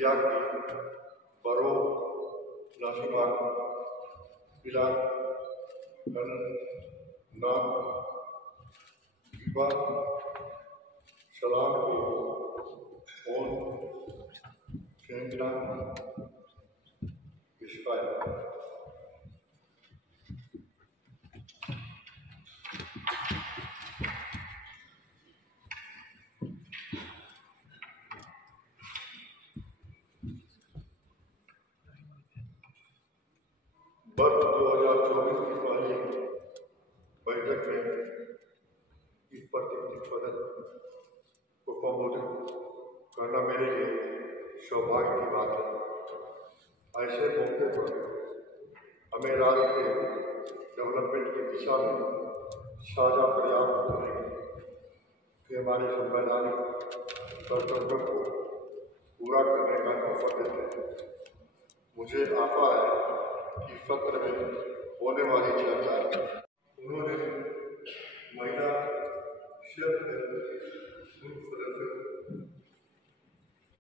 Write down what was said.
या की बरो नाशिबाग बिलाग कन नाम विवा सलाम को ओन केंद्रा विश्वाय वर्ष 2024 की पहली बैठक में इस प्रतिनिधित्व को संबोधित करना मेरे लिए सौभाग्य की बात है। ऐसे मौके पर हमें राज्य के डेवलपमेंट की दिशा में साझा प्रयास करने के हमारे संवैधानिक कर्तव्यों को पूरा करने का अवसर देते हैं। मुझे आशा है कि सत्र में होने वाली चर्चा